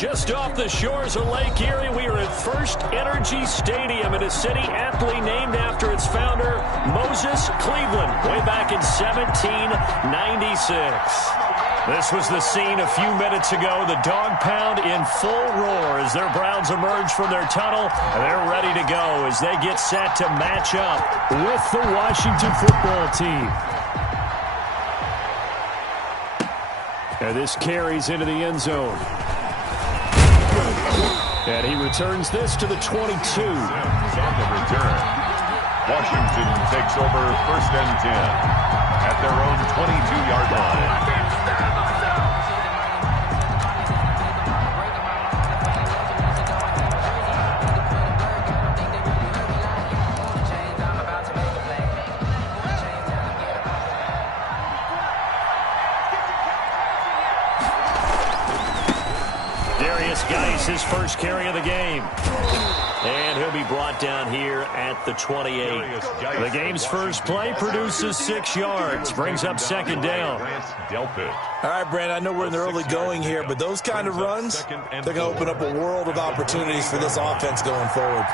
Just off the shores of Lake Erie, we are at First Energy Stadium in a city aptly named after its founder, Moses Cleveland, way back in 1796. This was the scene a few minutes ago. The dog pound in full roar as their Browns emerge from their tunnel. And they're ready to go as they get set to match up with the Washington football team. And this carries into the end zone. And he returns this to the 22. On the return, Washington takes over 1st and 10 at their own 22-yard line. His first carry of the game. And he'll be brought down here at the 28. The game's first play produces 6 yards. Brings up 2nd down. All right, Brand, I know we're in the early going here, but those kind of runs, they're going to open up a world of opportunities for this offense going forward.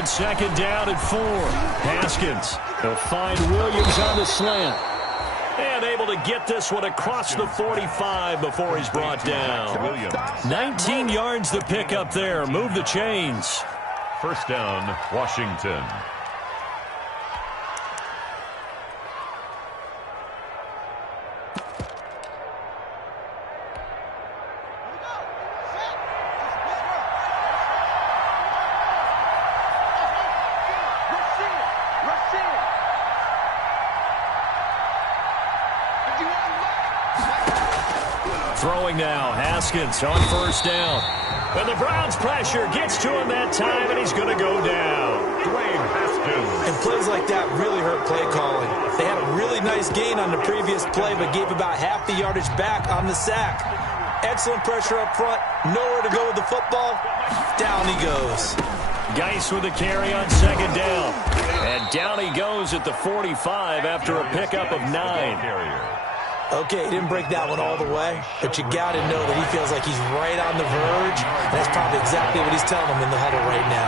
On 2nd down and 4. Haskins. He'll find Williams on the slant. And able to get this one across the 45 before he's brought down. 19 yards to pick up there. Move the chains. 1st down, Washington. Throwing now, Haskins on 1st down. And the Browns pressure gets to him that time, and he's going to go down. Dwayne Haskins. And plays like that really hurt play calling. They had a really nice gain on the previous play, but gave about half the yardage back on the sack. Excellent pressure up front. Nowhere to go with the football. Down he goes. Geis with a carry on 2nd down. And down he goes at the 45 after a pickup of 9. Okay, he didn't break that one all the way, but you got to know that he feels like he's right on the verge, and that's probably exactly what he's telling them in the huddle right now.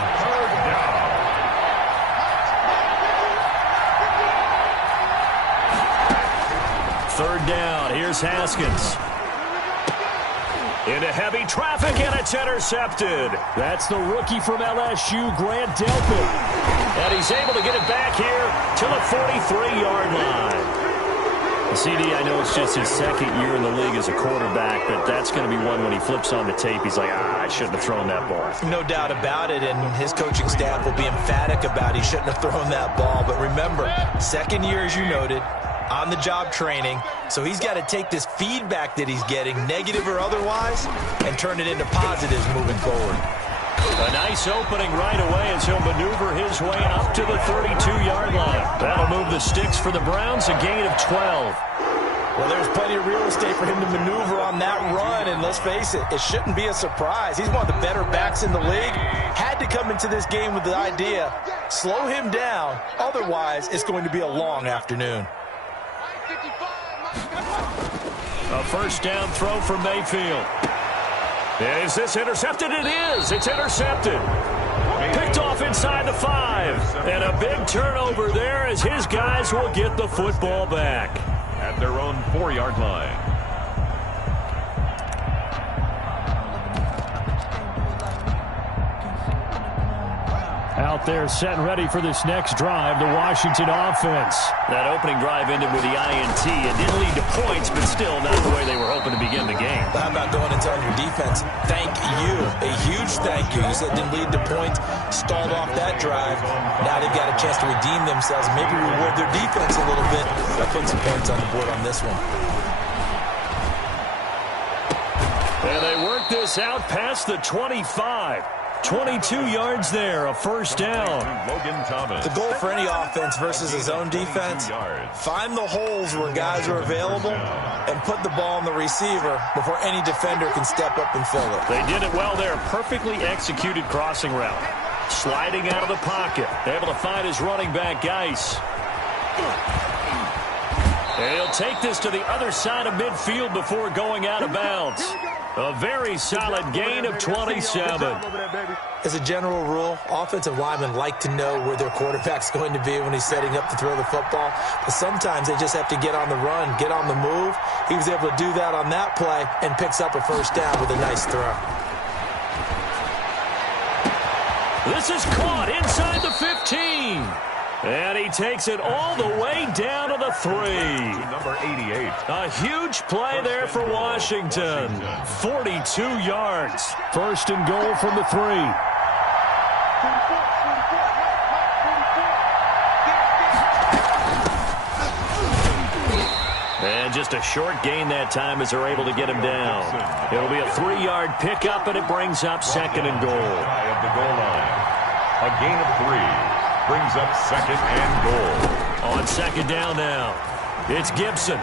3rd down, here's Haskins. Into heavy traffic, and it's intercepted. That's the rookie from LSU, Grant Delpit. And he's able to get it back here to the 43-yard line. CD, I know it's just his 2nd year in the league as a quarterback, but that's going to be one when he flips on the tape, he's like, I shouldn't have thrown that ball. No doubt about it, and his coaching staff will be emphatic about he shouldn't have thrown that ball. But remember, 2nd year, as you noted, on-the-job training, so he's got to take this feedback that he's getting, negative or otherwise, and turn it into positives moving forward. A nice opening right away as he'll maneuver his way up to the 32-yard line. That'll move the sticks for the Browns, a gain of 12. Well, there's plenty of real estate for him to maneuver on that run, and let's face it, it shouldn't be a surprise. He's one of the better backs in the league. Had to come into this game with the idea, slow him down, otherwise it's going to be a long afternoon. A 1st down throw from Mayfield. Is this intercepted? It is. It's intercepted. Picked off inside the 5. And a big turnover there as his guys will get the football back. At their own 4-yard line. Out there set and ready for this next drive, the Washington offense. That opening drive ended with the INT. It didn't lead to points, but still not the way they were hoping to begin the game. How about going and telling your defense, thank you, a huge thank you. You said it didn't lead to points, stalled off that drive. Now they've got a chance to redeem themselves, maybe reward their defense a little bit by putting some points on the board on this one. And they work this out past the 25. 22 yards there, a 1st down. Logan Thomas. The goal for any offense versus his own defense, find the holes where guys are available and put the ball on the receiver before any defender can step up and fill it. They did it well there. Perfectly executed crossing route. Sliding out of the pocket. Able to find his running back, Geis. And he'll take this to the other side of midfield before going out of bounds. A very solid gain of 27. As a general rule, offensive linemen like to know where their quarterback's going to be when he's setting up to throw the football. But sometimes they just have to get on the run, get on the move. He was able to do that on that play and picks up a first down with a nice throw. This is caught inside the 15. And he takes it all the way down to the 3. Number 88. A huge play there for Washington. 42 yards. First and goal from the 3. And just a short gain that time as they're able to get him down. It'll be a 3-yard pickup, and it brings up second and goal. Of the goal line. A gain of 3. Brings up second and goal. On second down now, it's Gibson.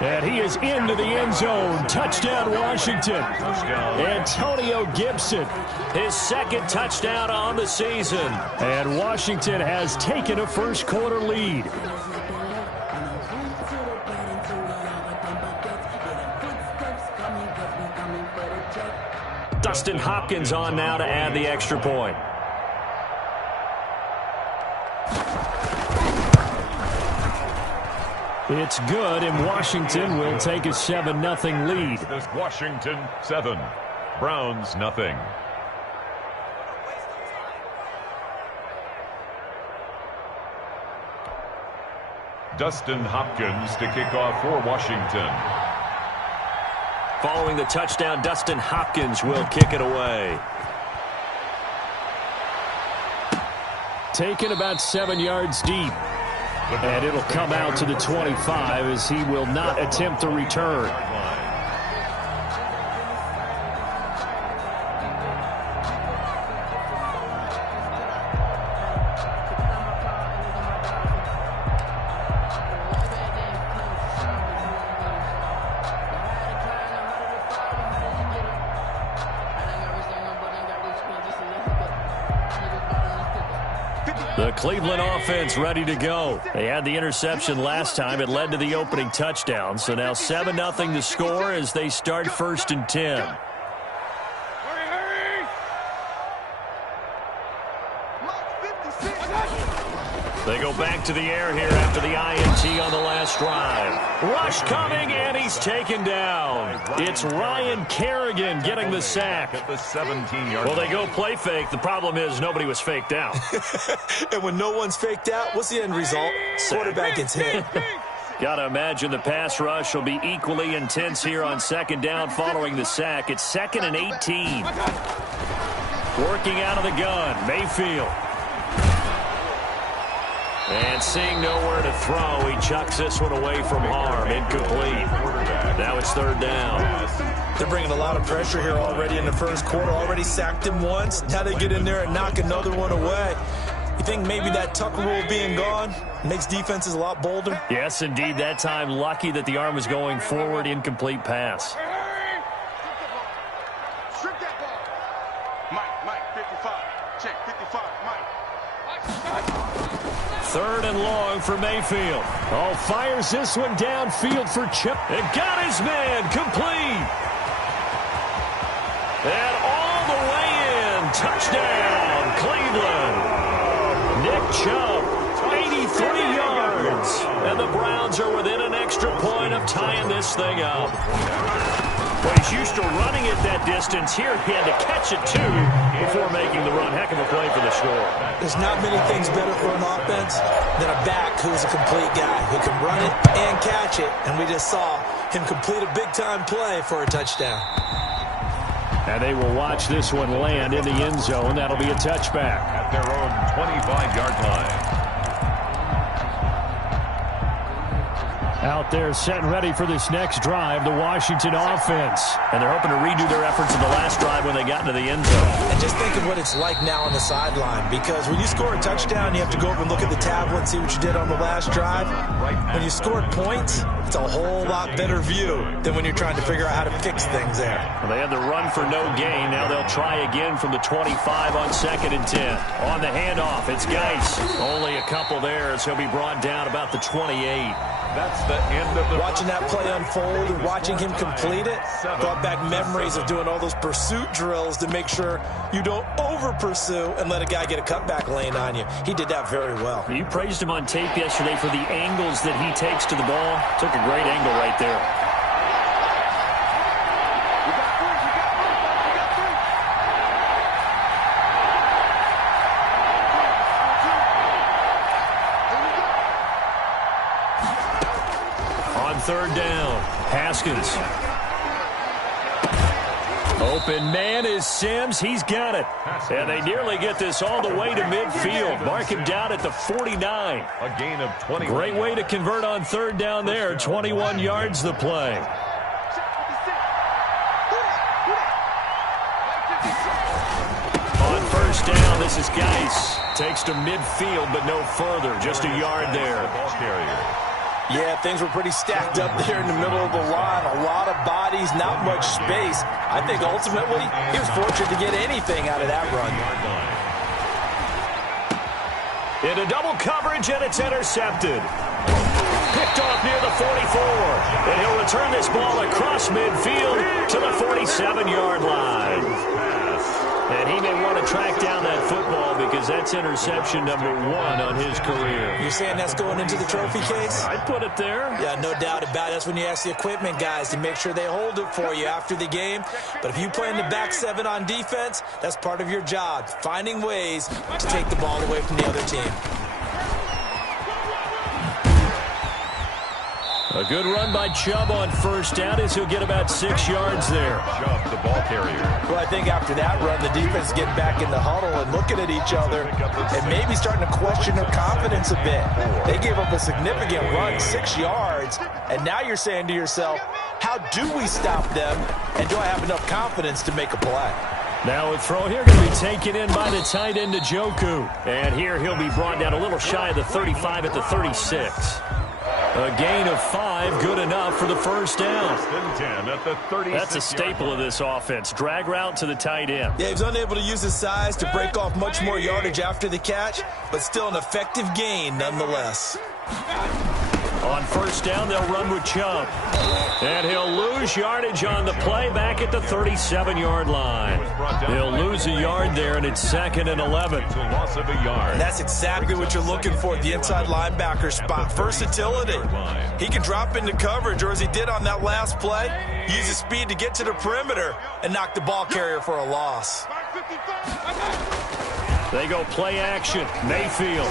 And he is into the end zone. Touchdown, Washington. Antonio Gibson, his second touchdown on the season. And Washington has taken a first-quarter lead. Dustin Hopkins on now to add the extra point. It's good, and Washington will take a 7-0 lead. There's Washington 7, Browns nothing. Dustin Hopkins to kick off for Washington. Following the touchdown, Dustin Hopkins will kick it away. Taken about 7 yards deep. And it'll come out to the 25 as he will not attempt a return. The Cleveland offense ready to go. They had the interception last time. It led to the opening touchdown. So now 7-0 to score as they start 1st and 10. They go back to the air here after the INT on the last drive. Rush coming, and he's taken down. It's Ryan Kerrigan getting the sack. At the 17-yard Well, they go play fake. The problem is nobody was faked out. And when no one's faked out, what's the end result? Quarterback gets hit. Got to imagine the pass rush will be equally intense here on second down following the sack. It's 2nd and 18. Working out of the gun, Mayfield. And seeing nowhere to throw, he chucks this one away from harm. Incomplete. Now it's 3rd down. They're bringing a lot of pressure here already in the first quarter. Already sacked him once. Now they get in there and knock another one away. You think maybe that Tucker rule being gone makes defenses a lot bolder? Yes, indeed. That time, lucky that the arm was going forward. Incomplete pass. Strip that ball. Mike, 55. Check, 55, Mike. 3rd and long for Mayfield. Oh, fires this one downfield for Chip. And got his man complete. And all the way in. Touchdown, Cleveland. Nick Chubb, 83 yards. And the Browns are within an extra point of tying this thing up. Well, he's used to running it that distance. Here he had to catch it, too, before making the run. Heck of a play for the score. There's not many things better for an offense than a back who's a complete guy who can run it and catch it. And we just saw him complete a big-time play for a touchdown. And they will watch this one land in the end zone. That'll be a touchback. At their own 25-yard line. Out there set and ready for this next drive, the Washington offense. And they're hoping to redo their efforts in the last drive when they got into the end zone. And just think of what it's like now on the sideline, because when you score a touchdown, you have to go over and look at the tablet and see what you did on the last drive. When you scored points, it's a whole lot better view than when you're trying to figure out how to fix things there. Well, they had the run for no gain. Now they'll try again from the 25 on 2nd and 10. On the handoff, it's Geis. Only a couple there as he'll be brought down about the 28. That's the end of the... Watching that play unfold and watching him complete it brought back memories of doing all those pursuit drills to make sure you don't over-pursue and let a guy get a cutback lane on you. He did that very well. You praised him on tape yesterday for the angles that he takes to the ball. Took a great angle right there. Third down, Haskins. Open man is Sims. He's got it. And they nearly get this all the way to midfield. Mark him down at the 49. A gain of 20. Great way to convert on third down there. 21 yards the play. On first down, this is Geis. Takes to midfield, but no further. Just a yard there. Ball carrier. Yeah, things were pretty stacked up there in the middle of the line. A lot of bodies, not much space. I think ultimately he was fortunate to get anything out of that run. Into double coverage, and it's intercepted. Picked off near the 44. And he'll return this ball across midfield to the 47-yard line. And he may want to track down that football because that's interception number 1 on his career. You're saying that's going into the trophy case? I'd put it there. Yeah, no doubt about it. That's when you ask the equipment guys to make sure they hold it for you after the game. But if you play in the back 7 on defense, that's part of your job, finding ways to take the ball away from the other team. A good run by Chubb on first down as he'll get about 6 yards there. Chubb, the ball carrier. Well, I think after that run, the defense is getting back in the huddle and looking at each other and maybe starting to question their confidence a bit. They gave up a significant run, 6 yards, and now you're saying to yourself, how do we stop them, and do I have enough confidence to make a play? Now a throw here going to be taken in by the tight end, Njoku. And here he'll be brought down a little shy of the 35 at the 36. A gain of 5, good enough for the first down. That's a staple of this offense. Drag route to the tight end. Yeah, he was unable to use his size to break off much more yardage after the catch, but still an effective gain nonetheless. On first down, they'll run with Chubb. And he'll lose yardage on the play back at the 37-yard line. He'll lose a yard there, and it's 2nd and 11. It's a loss of a yard. And that's exactly what you're looking for at the inside linebacker spot. Versatility. He can drop into coverage, or as he did on that last play, use his speed to get to the perimeter and knock the ball carrier for a loss. They go play action. Mayfield.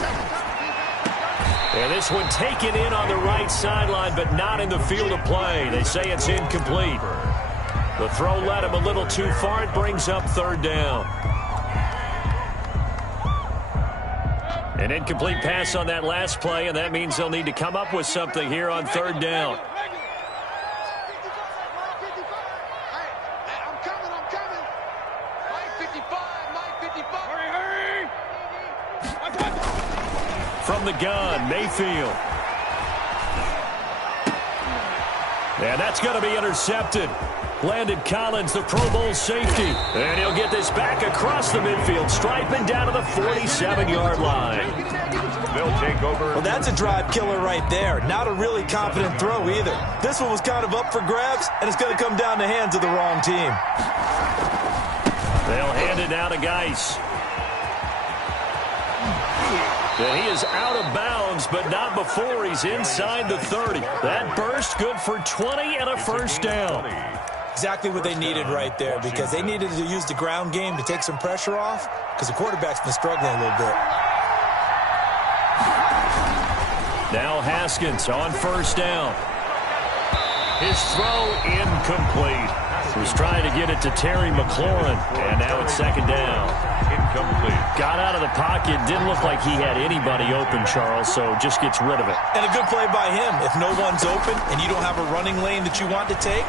And this one taken in on the right sideline, but not in the field of play. They say it's incomplete. The throw led him a little too far. It brings up third down. An incomplete pass on that last play, and that means they'll need to come up with something here on third down. From the gun, Mayfield. And that's going to be intercepted. Landon Collins, the Pro Bowl safety. And he'll get this back across the midfield stripe and down to the 47-yard line. They'll take over. Well, that's a drive killer right there. Not a really confident throw either. This one was kind of up for grabs, and it's going to come down the hands of the wrong team. They'll hand it down to Geis. And he is out of bounds, but not before he's inside the 30. That burst good for 20 and a first down. Exactly what they needed right there, because they needed to use the ground game to take some pressure off, because the quarterback's been struggling a little bit. Now Haskins on first down. His throw incomplete. Was trying to get it to Terry McLaurin, and now it's second down. Incomplete. Got out of the pocket. Didn't look like he had anybody open, Charles, so just gets rid of it. And a good play by him. If no one's open and you don't have a running lane that you want to take,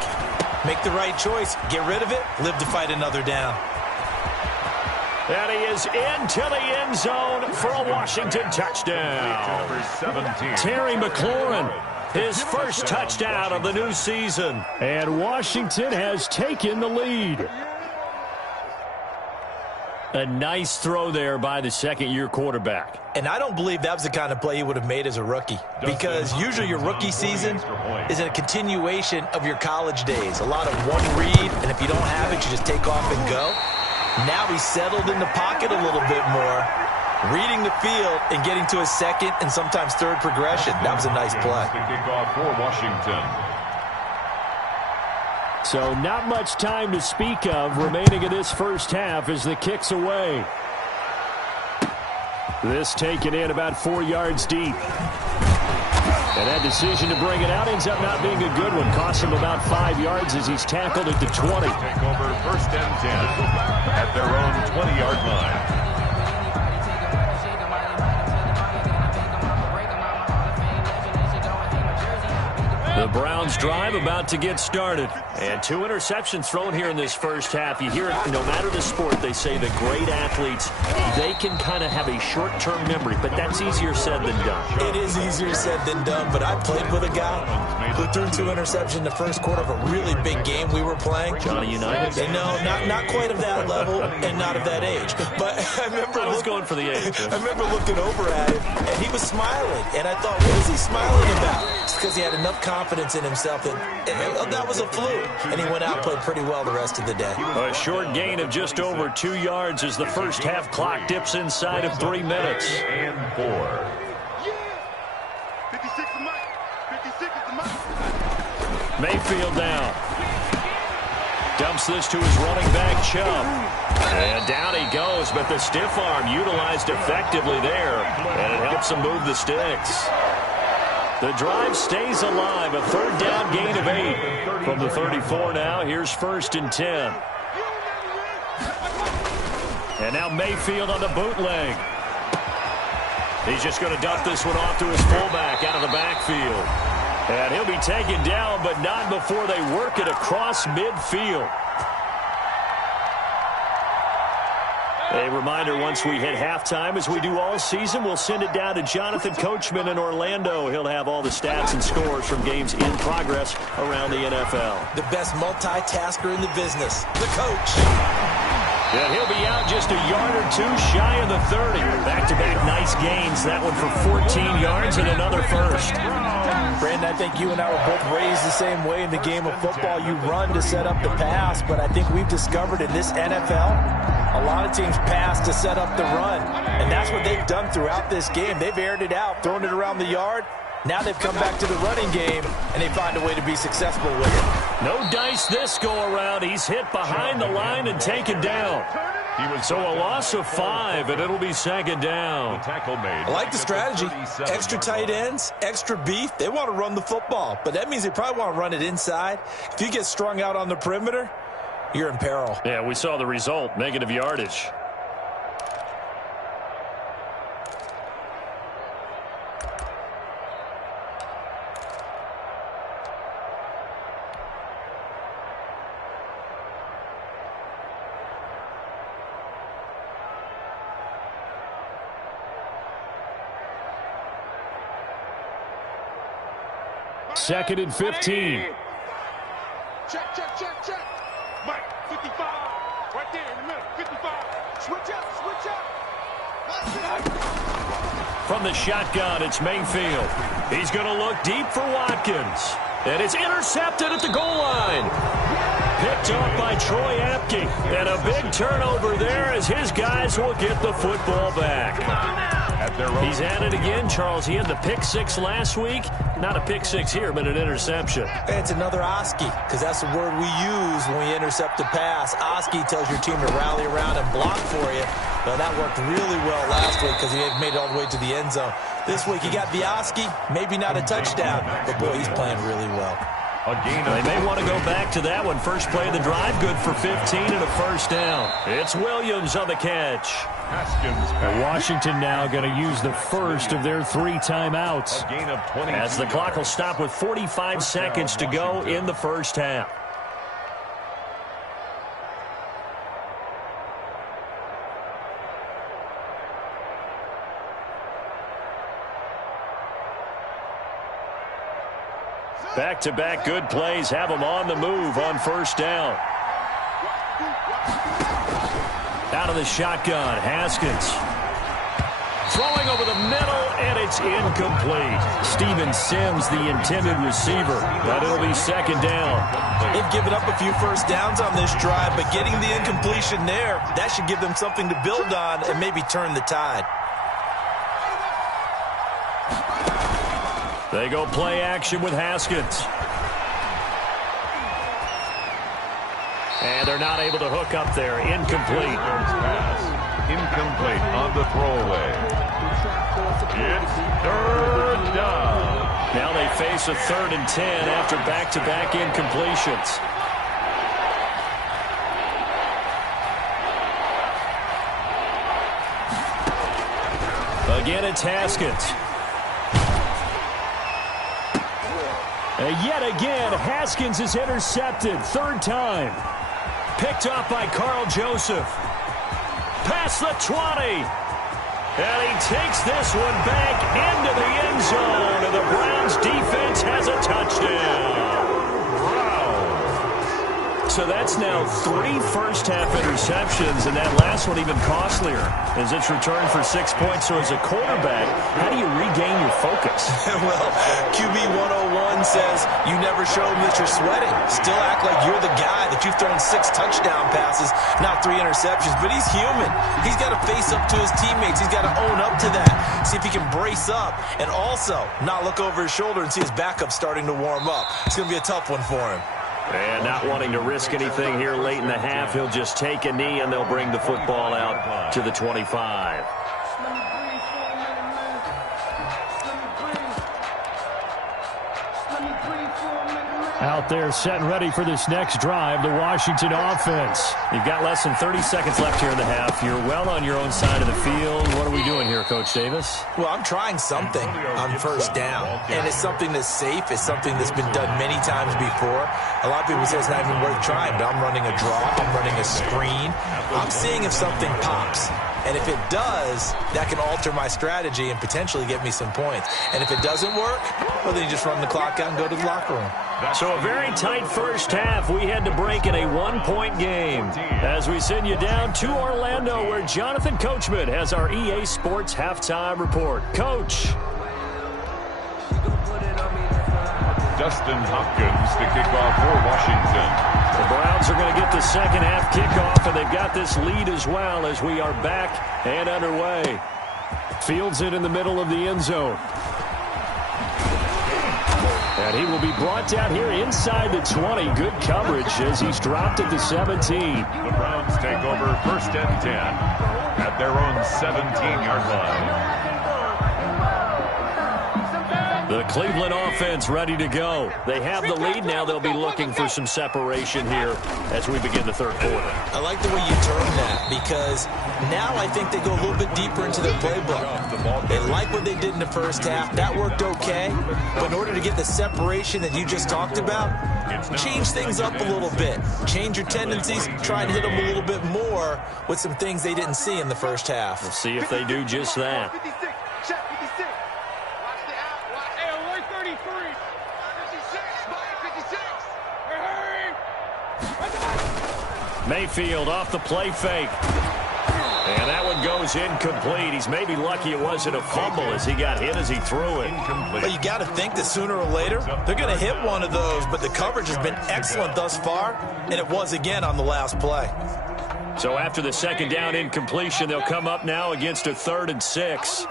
make the right choice. Get rid of it. Live to fight another down. And he is into the end zone for a Washington touchdown. Number 17. Terry McLaurin, his first touchdown of the new season. And Washington has taken the lead. A nice throw there by the second-year quarterback. And I don't believe that was the kind of play he would have made as a rookie, because usually your rookie season is a continuation of your college days. A lot of one read, and if you don't have it, you just take off and go. Now he's settled in the pocket a little bit more, reading the field and getting to his second and sometimes third progression. That was a nice play. The kickoff for Washington. So not much time to speak of remaining in this first half as the kick's away. This taken in about 4 yards deep. And that decision to bring it out ends up not being a good one. Costs him about 5 yards as he's tackled at the 20. Take over first and 10 at their own 20-yard line. The Browns drive about to get started. And 2 interceptions thrown here in this first half. You hear it, no matter the sport, they say the great athletes, they can kind of have a short-term memory, but that's easier said than done. It is easier said than done, but I played with a guy who threw 2 interceptions in the first quarter of a really big game we were playing. Johnny Unitas? No, not quite of that level and not of that age. But I remember I was going for the age. I remember looking over at him, and he was smiling. And I thought, what is he smiling about? It's because he had enough confidence in himself that was a fluke. And he went out and played pretty well the rest of the day. A short gain of just over 2 yards as the first half clock dips inside of 3 minutes. And 4. 56 is mine. 56 is mine. Mayfield down. Dumps this to his running back, Chubb. And down he goes, but the stiff arm utilized effectively there, and it helps him move the sticks. The drive stays alive, a third down gain of 8. From the 34 now, here's first and 10. And now Mayfield on the bootleg. He's just going to dump this one off to his fullback out of the backfield. And he'll be taken down, but not before they work it across midfield. A reminder, once we hit halftime, as we do all season, we'll send it down to Jonathan Coachman in Orlando. He'll have all the stats and scores from games in progress around the NFL. The best multitasker in the business, the coach. And he'll be out just a yard or 2 shy of the 30. Back-to-back nice gains. That one for 14 yards and another first. Brandon, I think you and I were both raised the same way in the game of football. You run to set up the pass, but I think we've discovered in this NFL, a lot of teams pass to set up the run, and that's what they've done throughout this game. They've aired it out, thrown it around the yard. Now they've come back to the running game, and they find a way to be successful with it. No dice this go-around. He's hit behind the line and taken down. So a loss of 5, and it'll be second down. Tackle made. I like the strategy. Extra tight ends, extra beef. They want to run the football, but that means they probably want to run it inside. If you get strung out on the perimeter, you're in peril. Yeah, we saw the result, negative yardage. Second and 15. Check. Mike, 55. Right there in the middle. 55. Switch up. From the shotgun, it's Mayfield. He's going to look deep for Watkins. And it's intercepted at the goal line. Picked up by Troy Apke. And a big turnover there as his guys will get the football back. He's at it again, Charles. He had the pick 6 last week. Not a pick 6 here, but an interception. It's another Oski, because that's the word we use when we intercept a pass. Oski tells your team to rally around and block for you. Well, that worked really well last week because he had made it all the way to the end zone. This week he got the Oski, maybe not a touchdown, but boy, he's playing really well. They may want to go back to that one. First play of the drive, good for 15 and a first down. It's Williams on the catch. Washington now going to use the first of their 3 timeouts. As the clock will stop with 45 seconds to go in the first half. Back-to-back good plays have them on the move on first down. Out of the shotgun, Haskins. Throwing over the middle, and it's incomplete. Steven Sims, the intended receiver, but it'll be second down. They've given up a few first downs on this drive, but getting the incompletion there, that should give them something to build on and maybe turn the tide. They go play action with Haskins. And they're not able to hook up there. Incomplete. Pass. Incomplete on the throwaway. It's third down. Now they face a 3rd and 10 after back-to-back incompletions. Again, it's Haskins. Yet again, Haskins is intercepted. 3rd time. Picked off by Carl Joseph. Past the 20. And he takes this one back into the end zone. And the Browns defense has a touchdown. So that's now 3 first-half interceptions, and that last one even costlier as it's returned for 6 points. So as a quarterback, how do you regain your focus? Well, QB 101 says you never show them that you're sweating. Still act like you're the guy, that you've thrown 6 touchdown passes, not 3 interceptions. But he's human. He's got to face up to his teammates. He's got to own up to that. See if he can brace up and also not look over his shoulder and see his backup starting to warm up. It's going to be a tough one for him. And not wanting to risk anything here late in the half, he'll just take a knee and they'll bring the football out to the 25. Out there set and ready for this next drive, the Washington offense. You've got less than 30 seconds left here in the half. You're well on your own side of the field. What are we doing here, Coach Davis? Well, I'm trying something on first down, and it's something that's safe. It's something that's been done many times before. A lot of people say it's not even worth trying, but I'm running a draw. I'm running a screen. I'm seeing if something pops. And if it does, that can alter my strategy and potentially get me some points. And if it doesn't work, well, then you just run the clock out and go to the locker room. So a very tight first half. We had to break in a 1-point game. As we send you down to Orlando, where Jonathan Coachman has our EA Sports halftime report. Coach. Dustin Hopkins to kick off for Washington. The Browns are going to get the second half kickoff, and they've got this lead as well as we are back and underway. Fields it in the middle of the end zone. And he will be brought down here inside the 20. Good coverage as he's dropped at the 17. The Browns take over 1st and 10 at their own 17-yard line. The Cleveland offense ready to go. They have the lead. Now they'll be looking for some separation here as we begin the 3rd quarter. I like the way you term that, because now I think they go a little bit deeper into their playbook. They like what they did in the first half. That worked okay. But in order to get the separation that you just talked about, change things up a little bit. Change your tendencies. Try and hit them a little bit more with some things they didn't see in the first half. We'll see if they do just that. Mayfield off the play fake. And that one goes incomplete. He's maybe lucky it wasn't a fumble as he got hit as he threw it. But you got to think that sooner or later, they're going to hit one of those. But the coverage has been excellent thus far, and it was again on the last play. So after the second down incompletion, they'll come up now against a 3rd and 6.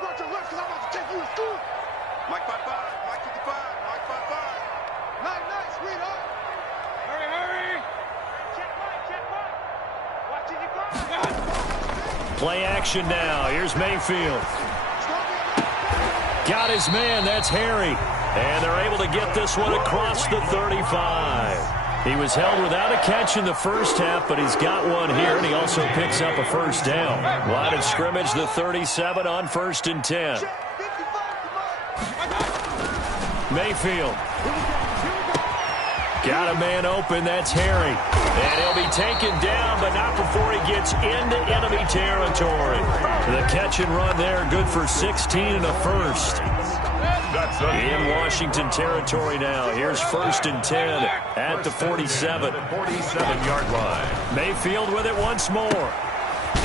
Play action now. Here's Mayfield. Got his man. That's Harry. And they're able to get this one across the 35. He was held without a catch in the first half, but he's got one here, and he also picks up a first down. Line of scrimmage, the 37 on 1st and 10. Mayfield. Got a man open. That's Harry. And he'll be taken down, but not before he gets into enemy territory. The catch and run there, good for 16 and a first. In Washington territory now. Here's 1st and 10 at the 47. 47-yard line. Mayfield with it once more.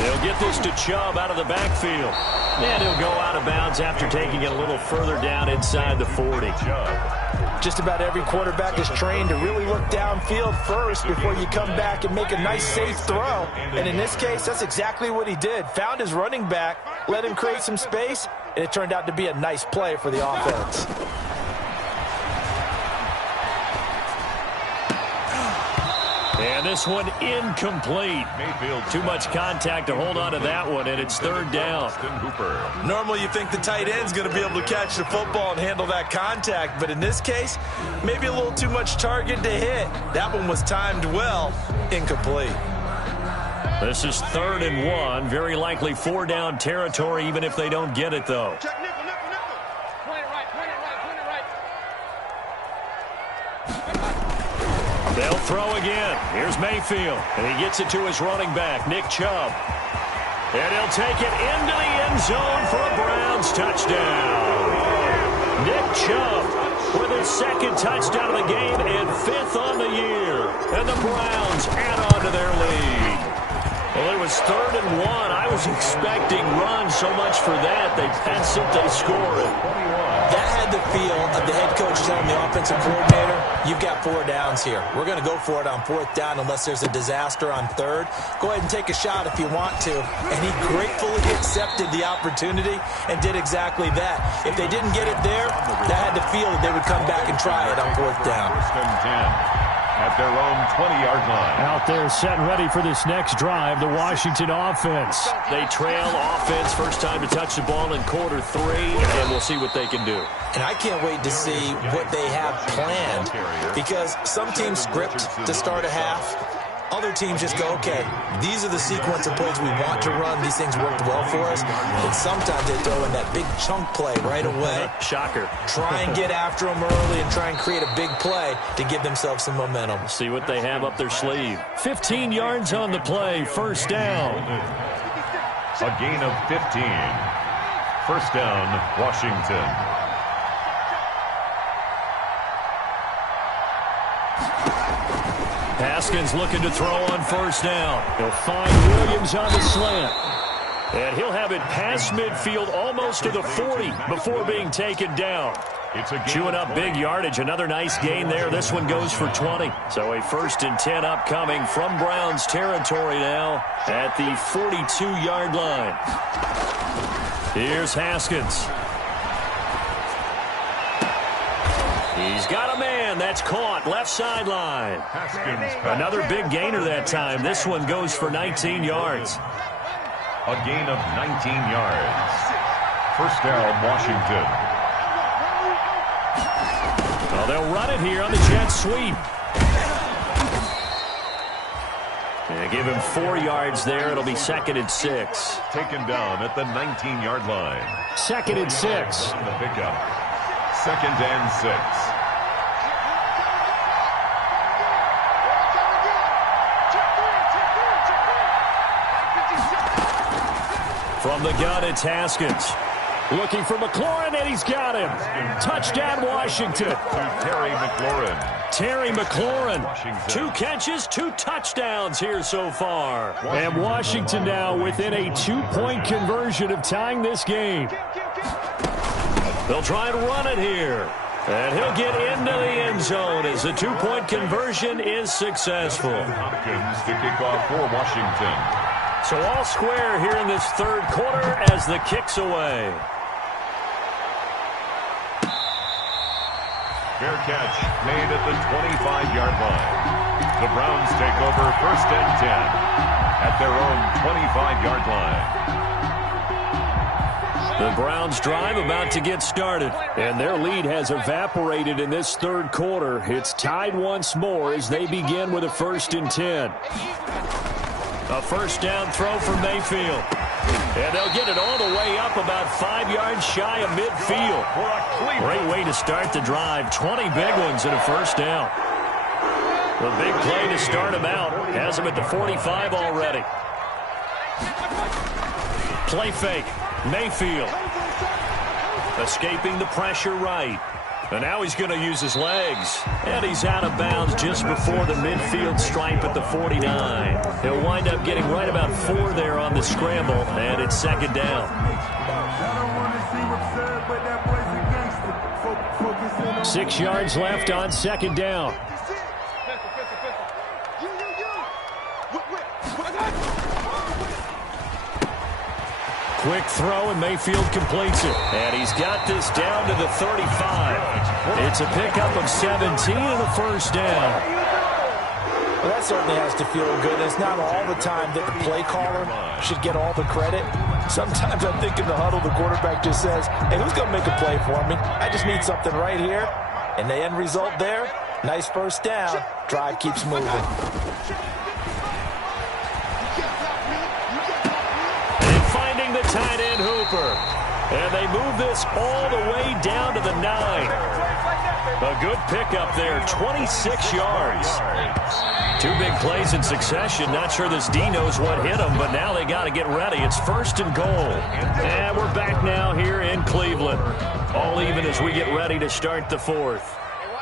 He'll get this to Chubb out of the backfield. And he'll go out of bounds after taking it a little further down inside the 40. Just about every quarterback is trained to really look downfield first before you come back and make a nice, safe throw. And in this case, that's exactly what he did. Found his running back, let him create some space, and it turned out to be a nice play for the offense. And this one incomplete. Too much contact to hold on to that one, and it's 3rd down. Normally you think the tight end's going to be able to catch the football and handle that contact, but in this case, maybe a little too much target to hit. That one was timed well. Incomplete. This is 3rd and 1. Very likely 4-down territory, even if they don't get it, though. They'll throw again. Here's Mayfield. And he gets it to his running back, Nick Chubb. And he'll take it into the end zone for a Browns touchdown. Nick Chubb with his 2nd touchdown of the game and 5th on the year. And the Browns add on to their lead. Well, it was 3rd and 1. I was expecting runs so much for that. They pass it, they score it. That had the feel of the head coach telling the offensive coordinator, you've got 4 downs here. We're going to go for it on 4th down unless there's a disaster on 3rd. Go ahead and take a shot if you want to. And he gratefully accepted the opportunity and did exactly that. If they didn't get it there, that had the feel that they would come back and try it on 4th down. 1st and 10. At their own 20-yard line. Out there set and ready for this next drive, the Washington offense. They trail offense, first time to touch the ball in quarter 3, and we'll see what they can do. And I can't wait to see what they have planned, because some teams script to start a half. Other teams just go, okay, these are the sequence of plays we want to run. These things worked well for us. And sometimes they throw in that big chunk play right away. Shocker. Try and get after them early and try and create a big play to give themselves some momentum. See what they have up their sleeve. 15 yards on the play, 1st down. A gain of 15. 1st down, Washington. Haskins looking to throw on 1st down. He'll find Williams on the slant. And he'll have it past midfield almost to the 40 before being taken down. Chewing up big yardage. Another nice gain there. This one goes for 20. So a 1st and 10 upcoming from Browns territory now at the 42-yard line. Here's Haskins. He's got a man. That's caught. Left sideline. Another big gainer that time. This one goes for 19 yards. A gain of 19 yards. 1st down, Washington. Well, they'll run it here on the jet sweep. And give him 4 yards there. It'll be 2nd and 6. Taken down at the 19-yard line. 2nd and 6. The pickup. 2nd and 6. From the gun, it's Haskins. Looking for McLaurin, and he's got him. Touchdown, Washington. Terry McLaurin. Terry McLaurin. 2 catches, 2 touchdowns here so far. And Washington now within a 2-point conversion of tying this game. They'll try and run it here. And he'll get into the end zone as the 2-point conversion is successful. Hopkins to kick off for Washington. So all square here in this 3rd quarter as the kick's away. Fair catch made at the 25-yard line. The Browns take over 1st and 10 at their own 25-yard line. The Browns drive about to get started, and their lead has evaporated in this third quarter. It's tied once more as they begin with a 1st and 10. A first down throw for Mayfield. And they'll get it all the way up about 5 yards shy of midfield. Great way to start the drive. 20 big ones and a first down. The big play to start him out. Has him at the 45 already. Play fake. Mayfield. Escaping the pressure right. And now he's going to use his legs. And he's out of bounds just before the midfield stripe at the 49. He'll wind up getting right about 4 there on the scramble, and it's 2nd down. 6 yards left on 2nd down. Quick throw, and Mayfield completes it. And he's got this down to the 35. It's a pickup of 17 and a first down. Well, that certainly has to feel good. It's not all the time that the play caller should get all the credit. Sometimes I think in the huddle, the quarterback just says, hey, who's going to make a play for me? I just need something right here. And the end result there, nice first down. Drive keeps moving. The tight end Hooper. And they move this all the way down to the 9. A good pickup there, 26 yards. 2 big plays in succession. Not sure this D knows what hit him, but now they got to get ready. It's 1st and goal. And we're back now here in Cleveland. All even as we get ready to start the 4th.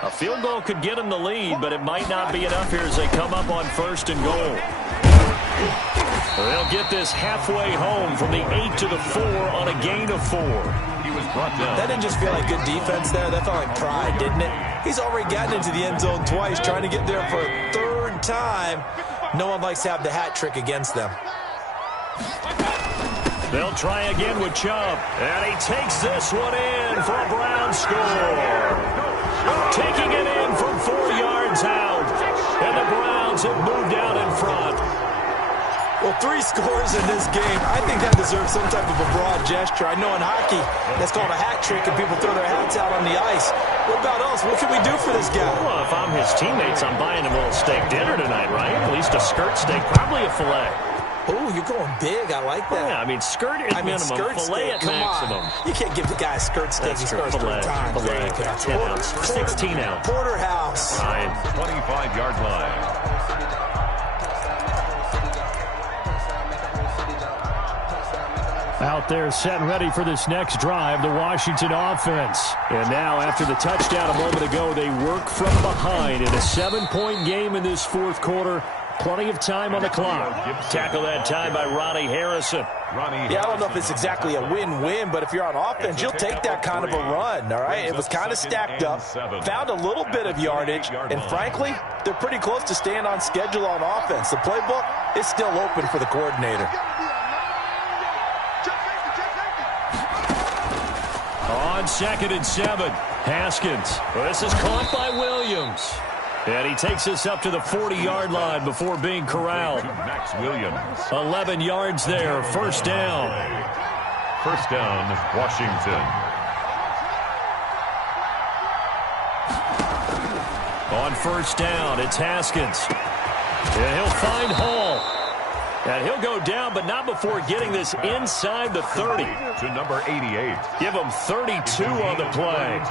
A field goal could get them the lead, but it might not be enough here as they come up on 1st and goal. They'll get this halfway home from the 8 to the 4 on a gain of 4. He was brought down. That didn't just feel like good defense there. That felt like pride, didn't it? He's already gotten into the end zone twice, trying to get there for a 3rd time. No one likes to have the hat trick against them. They'll try again with Chubb. And he takes this one in for a Brown score. Taking it in from 4 yards out. And the Browns have moved out in front. Well, 3 scores in this game. I think that deserves some type of a broad gesture. I know in hockey, that's called a hat trick, and people throw their hats out on the ice. What about us? What can we do for this guy? Well, if I'm his teammates, I'm buying him a little steak dinner tonight, right? At least a skirt steak, probably a filet. Oh, you're going big. I like that. Yeah, I mean, skirt at minimum, skirt filet steak. at maximum. You can't give the guy a skirt steak. He scores 3 times. Filet, 10 ounce, 16 ounce. Porterhouse. 25-yard line. Out there set and ready for this next drive, the Washington offense. And now, after the touchdown a moment ago, they work from behind in a 7-point game in this 4th quarter. Plenty of time on the clock. Tackle that time by Ronnie Harrison. Yeah, I don't know if it's exactly a win-win, but if you're on offense, you'll take that kind of a run, all right? It was kind of stacked up, found a little bit of yardage, and frankly, they're pretty close to staying on schedule on offense. The playbook is still open for the coordinator. On 2nd and 7, Haskins. This is caught by Williams. And he takes this up to the 40-yard line before being corralled. Max Williams. 11 yards there, first down. First down, Washington. On first down, it's Haskins. And he'll find Hall. And he'll go down, but not before getting this inside the 30. To number 88. Give him 32 on the play.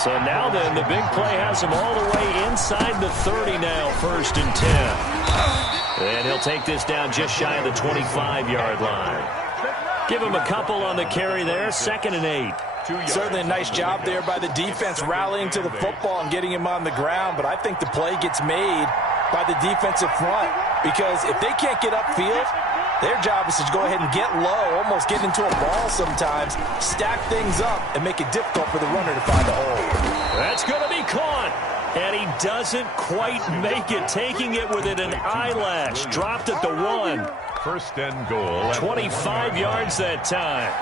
So now then, the big play has him all the way inside the 30 now, 1st and 10. And he'll take this down just shy of the 25-yard line. Give him a couple on the carry there, 2nd and 8. Certainly a nice job there by the defense rallying to the football and getting him on the ground, but I think the play gets made by the defensive front because if they can't get upfield, their job is to go ahead and get low, almost get into a ball sometimes, stack things up, and make it difficult for the runner to find a hole. That's going to be caught. And he doesn't quite make it, taking it within an eyelash. Dropped at the 1. First and goal. 25 yards that time.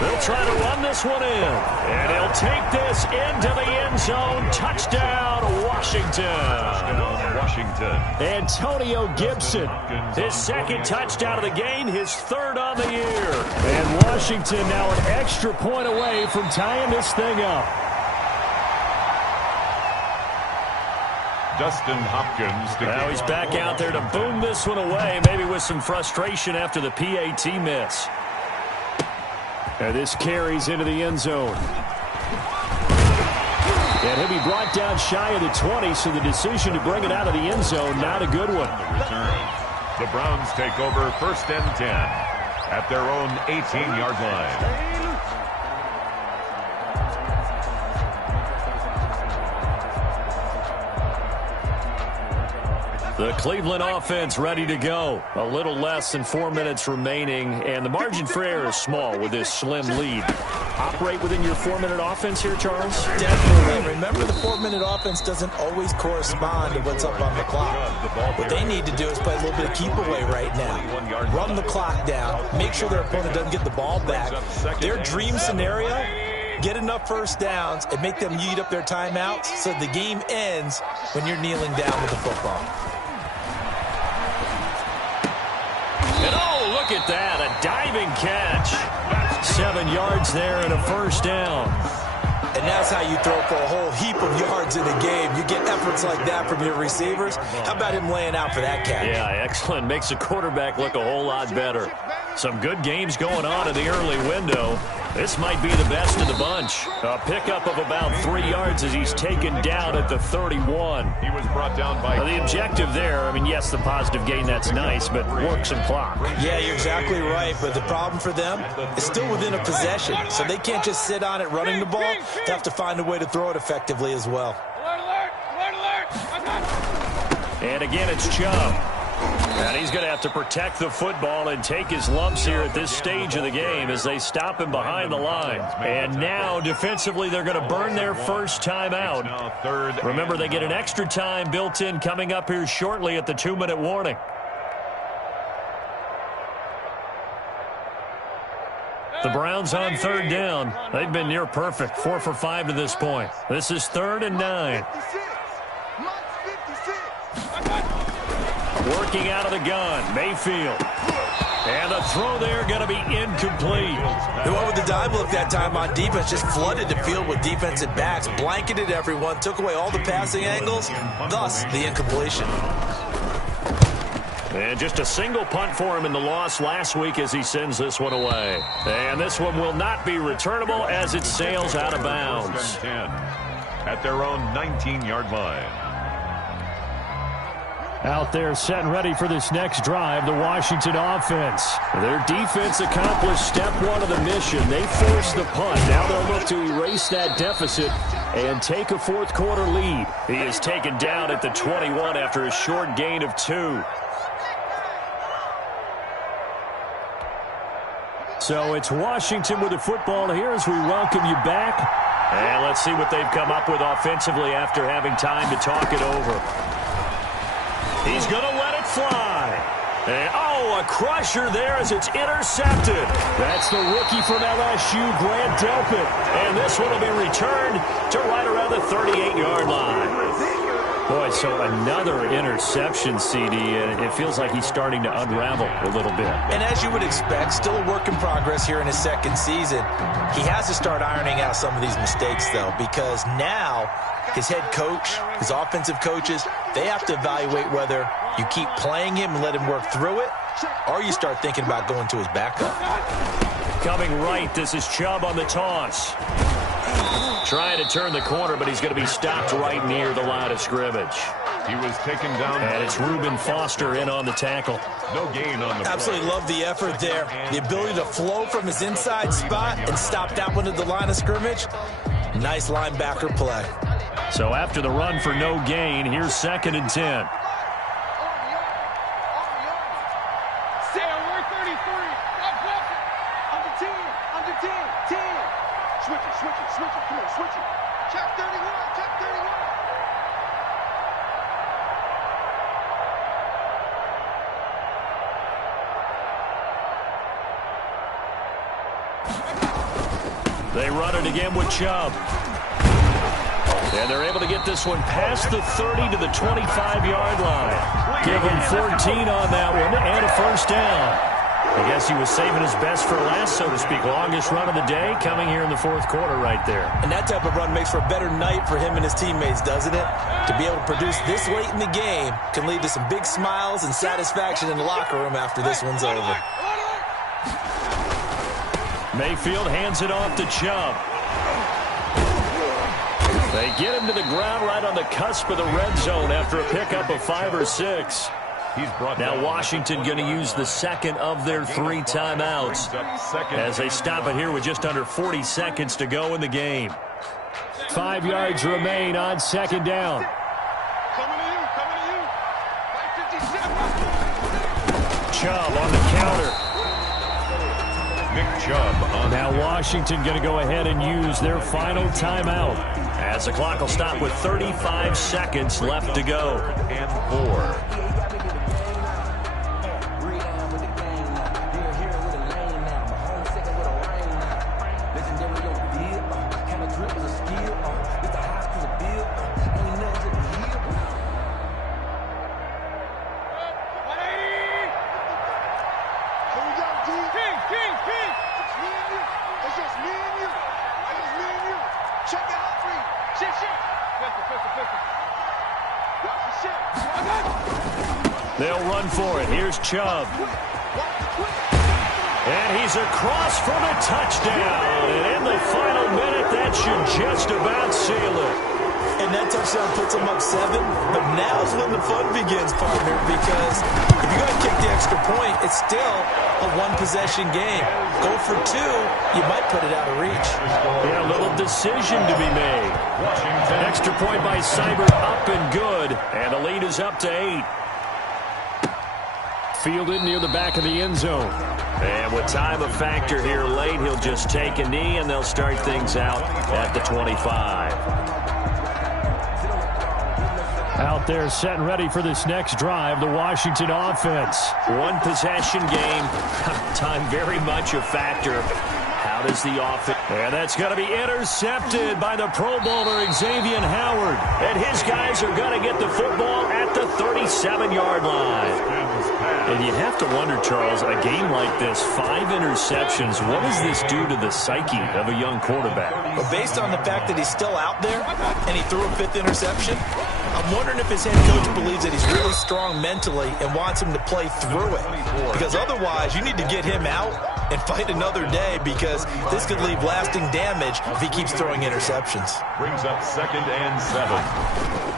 They'll try to run this one in. And he'll take this into the end zone. Touchdown, Washington. Washington. Antonio Gibson, his second touchdown of the game, his third on the year. And Washington now an extra point away from tying this thing up. Dustin Hopkins. Now he's back out there to boom this one away, maybe with some frustration after the PAT miss. And this carries into the end zone. And he'll be brought down shy of the 20, so the decision to bring it out of the end zone, not a good one. The Browns take over 1st and 10 at their own 18-yard line. The Cleveland offense ready to go. A little less than 4 minutes remaining, and the margin for error is small with this slim lead. Operate within your 4-minute offense here, Charles? Definitely. Remember, the 4-minute offense doesn't always correspond to what's up on the clock. What they need to do is play a little bit of keep away right now. Run the clock down. Make sure their opponent doesn't get the ball back. Their dream scenario, get enough first downs and make them eat up their timeouts so the game ends when you're kneeling down with the football. And oh, look at that, a diving catch. 7 yards there and a first down. And that's how you throw for a whole heap of yards in a game. You get efforts like that from your receivers. How about him laying out for that catch? Yeah, excellent. Makes the quarterback look a whole lot better. Some good games going on in the early window. This might be the best of the bunch. A pickup of about 3 yards as he's taken down at the 31. He was brought down by... The objective there, I mean, yes, the positive gain, that's nice, but work some clock. Yeah, you're exactly right, but the problem for them is still within a possession, so they can't just sit on it running the ball. They have to find a way to throw it effectively as well. And again, it's Chubb. And he's going to have to protect the football and take his lumps here at this stage of the game as they stop him behind the line. And now, defensively, they're going to burn their first time out. Remember, they get an extra time built in coming up here shortly at the 2-minute warning. The Browns on 3rd down. They've been near perfect, 4 for 5 to this point. This is 3rd and 9. Working out of the gun, Mayfield. And the throw there going to be incomplete. They went with the dive look that time on defense, just flooded the field with defensive backs, blanketed everyone, took away all the passing angles, thus the incompletion. And just a single punt for him in the loss last week as he sends this one away. And this one will not be returnable as it sails out of bounds. At their own 19-yard line. Out there set and ready for this next drive, the Washington offense. Their defense accomplished step 1 of the mission. They forced the punt. Now they'll look to erase that deficit and take a fourth-quarter lead. He is taken down at the 21 after a short gain of 2. So it's Washington with the football here as we welcome you back. And let's see what they've come up with offensively after having time to talk it over. He's going to let it fly. And, oh, a crusher there as it's intercepted. That's the rookie from LSU, Grant Delpit. And this one will be returned to right around the 38-yard line. Boy, so another interception, CD, and it feels like he's starting to unravel a little bit. And as you would expect, still a work in progress here in his second season. He has to start ironing out some of these mistakes, though, because now his head coach, his offensive coaches, they have to evaluate whether you keep playing him and let him work through it, or you start thinking about going to his backup. Coming right, this is Chubb on the toss. Trying to turn the corner, but he's going to be stopped right near the line of scrimmage. He was taken down. And it's Reuben Foster in on the tackle. No gain on the Absolutely love the effort there. The ability to flow from his inside spot and stop that one at the line of scrimmage. Nice linebacker play. So after the run for no gain, here's 2nd and 10. They run it again with Chubb. And they're able to get this one past the 30 to the 25-yard line. Give him 14 on that one and a first down. I guess he was saving his best for last, so to speak. Longest run of the day coming here in the fourth quarter right there. And that type of run makes for a better night for him and his teammates, doesn't it? To be able to produce this late in the game can lead to some big smiles and satisfaction in the locker room after this one's over. Mayfield hands it off to Chubb. They get him to the ground right on the cusp of the red zone after a pickup of 5 or 6. Now Washington going to use the second of their 3 timeouts as they stop it here with just under 40 seconds to go in the game. 5 yards remain on second down. Chubb on the counter. Nick Chubb on. Now Washington going to go ahead and use their final timeout as the clock will stop with 35 seconds left to go. And 4. They'll run for it. Here's Chubb. And he's across for the touchdown. And in the final minute, that should just about seal it. And that touchdown puts them up 7. But now's when the fun begins, partner, because if you're going to kick the extra point, it's still a one-possession game. Go for 2, you might put it out of reach. Yeah, a little decision to be made. Extra point by Seibert up and good. And the lead is up to 8. Fielded near the back of the end zone. And with time a factor here late, he'll just take a knee, and they'll start things out at the 25. Out there set and ready for this next drive, the Washington offense. One possession game. Time very much a factor. How does the offense... And that's going to be intercepted by the Pro Bowler Xavier Howard. And his guys are going to get the football at the 37-yard line. And you have to wonder, Charles, a game like this, 5 interceptions, what does this do to the psyche of a young quarterback? But based on the fact that he's still out there and he threw a 5th interception, I'm wondering if his head coach believes that he's really strong mentally and wants him to play through it. Because otherwise, you need to get him out and fight another day, because this could leave lasting damage if he keeps throwing interceptions. Brings up 2nd and 7.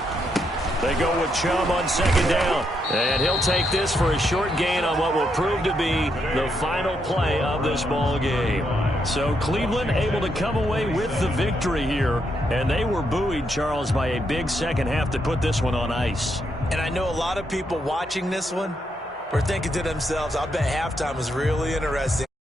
They go with Chubb on second down. And he'll take this for a short gain on what will prove to be the final play of this ball game. So Cleveland able to come away with the victory here. And they were buoyed, Charles, by a big second half to put this one on ice. And I know a lot of people watching this one were thinking to themselves, I bet halftime was really interesting.